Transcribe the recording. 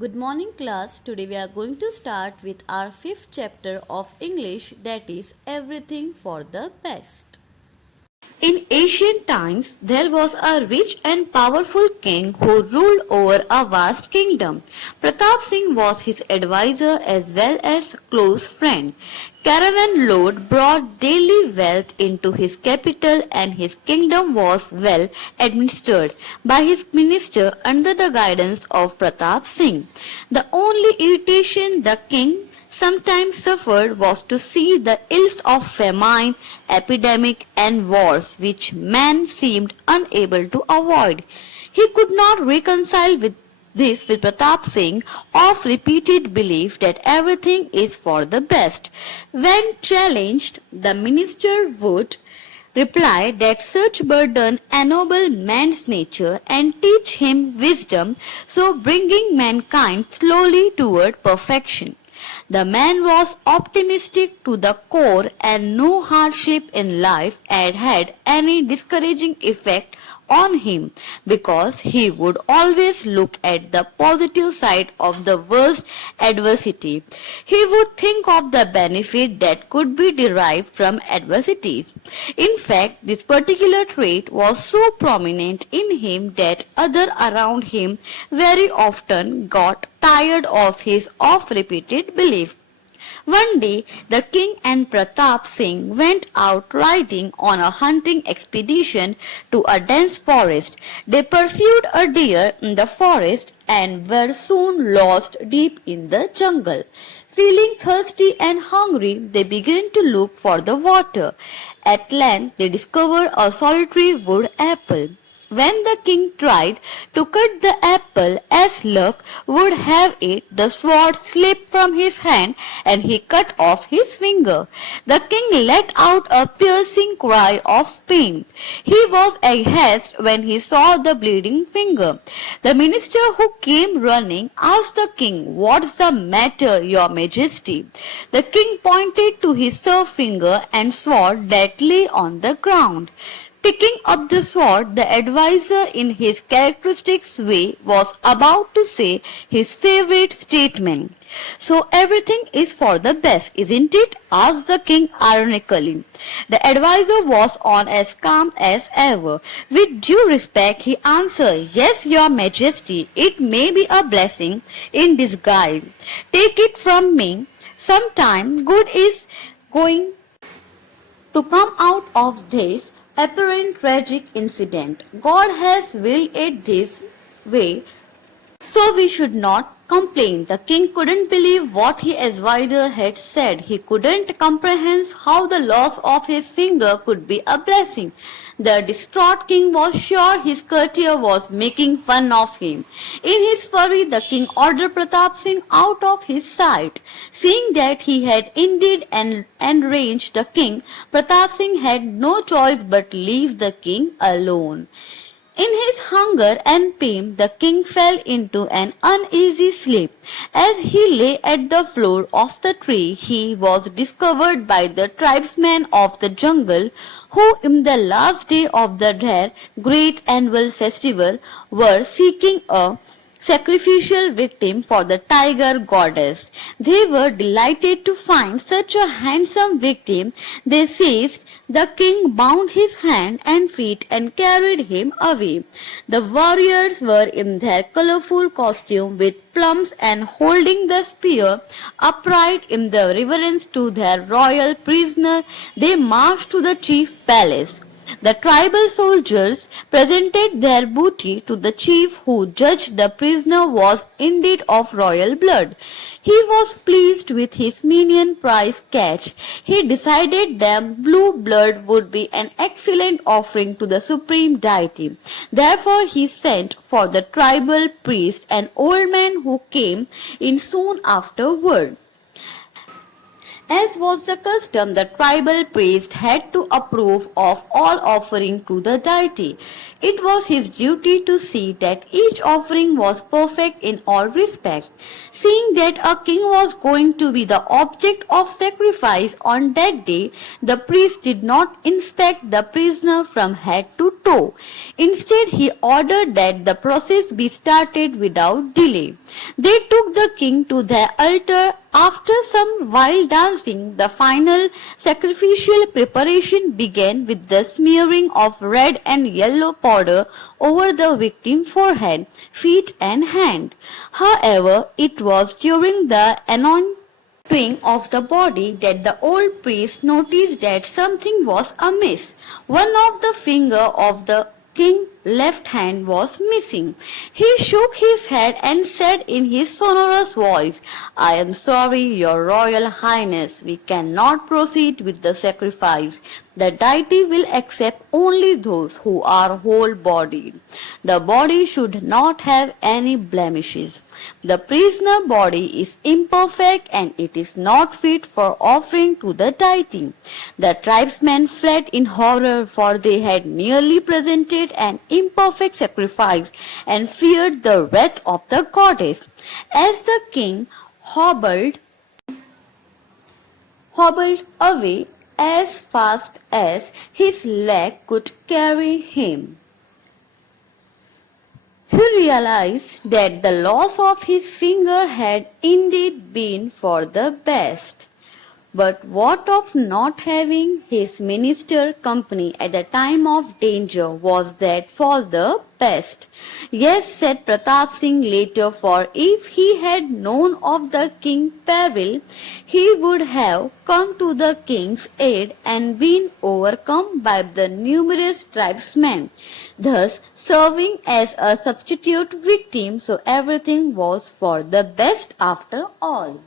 Good morning class. Today we are going to start with our fifth chapter of English, that is Everything for the Best. In ancient times, there was a rich and powerful king who ruled over a vast kingdom. Pratap Singh was his advisor as well as close friend. Caravan load brought daily wealth into his capital and his kingdom was well administered by his minister under the guidance of Pratap Singh. The only irritation the king sometimes suffered was to see the ills of famine, epidemic, and wars which man seemed unable to avoid. He could not reconcile with Pratap Singh of repeated belief that everything is for the best. When challenged, the minister would reply that such burden ennoble man's nature and teach him wisdom, so bringing mankind slowly toward perfection. The man was optimistic to the core and no hardship in life had any discouraging effect on him because he would always look at the positive side of the worst adversity. He would think of the benefit that could be derived from adversities. In fact, this particular trait was so prominent in him that others around him very often got tired of his oft-repeated belief. One day, the king and Pratap Singh went out riding on a hunting expedition to a dense forest. They pursued a deer in the forest and were soon lost deep in the jungle. Feeling thirsty and hungry, they began to look for the water. At length, they discovered a solitary wood apple. When the king tried to cut the apple, as luck would have it, the sword slipped from his hand and he cut off his finger. The king let out a piercing cry of pain. He was aghast when he saw the bleeding finger. The minister who came running asked the king, "What's the matter, your majesty?" The king pointed to his finger and sword that lay on the ground. Picking up the sword, the advisor in his characteristic way was about to say his favorite statement. "So everything is for the best, isn't it?" asked the king ironically. The advisor was on as calm as ever. "With due respect," he answered, "yes, your majesty, it may be a blessing in disguise. Take it from me, sometime good is going to come out of this apparent tragic incident. God has willed it this way, so we should not complain." The king couldn't believe what his advisor had said. He couldn't comprehend how the loss of his finger could be a blessing. The distraught king was sure his courtier was making fun of him. In his fury, the king ordered Pratap Singh out of his sight. Seeing that he had indeed enraged the king, Pratap Singh had no choice but leave the king alone. In his hunger and pain, the king fell into an uneasy sleep. As he lay at the floor of the tree, he was discovered by the tribesmen of the jungle, who in the last day of their great annual festival were seeking a sacrificial victim for the tiger goddess. They were delighted to find such a handsome victim. They seized the king, bound his hand and feet and carried him away. The warriors were in their colorful costume with plumes and holding the spear upright in the reverence to their royal prisoner. They marched to the chief palace. The tribal soldiers presented their booty to the chief, who judged the prisoner was indeed of royal blood. He was pleased with his minion prize catch. He decided that blue blood would be an excellent offering to the supreme deity. Therefore he sent for the tribal priest, an old man who came in soon afterward. As was the custom, the tribal priest had to approve of all offering to the deity. It was his duty to see that each offering was perfect in all respects. Seeing that a king was going to be the object of sacrifice on that day, the priest did not inspect the prisoner from head to toe. Instead, he ordered that the process be started without delay. They took the king to the altar. After some wild dancing, the final sacrificial preparation began with the smearing of red and yellow powder over the victim's forehead, feet and hand. However, it was during the anointing of the body that the old priest noticed that something was amiss. One of the fingers of the king's left hand was missing. He shook his head and said in his sonorous voice, "I am sorry, Your Royal Highness, we cannot proceed with the sacrifice. The deity will accept only those who are whole-bodied. The body should not have any blemishes. The prisoner body is imperfect and it is not fit for offering to the deity." The tribesmen fled in horror, for they had nearly presented an imperfect sacrifice and feared the wrath of the goddess. As the king hobbled away as fast as his leg could carry him, he realized that the loss of his finger had indeed been for the best. But what of not having his minister company at the time of danger? Was that for the best? Yes, said Pratap Singh later, for if he had known of the king's peril, he would have come to the king's aid and been overcome by the numerous tribesmen, thus serving as a substitute victim, so everything was for the best after all.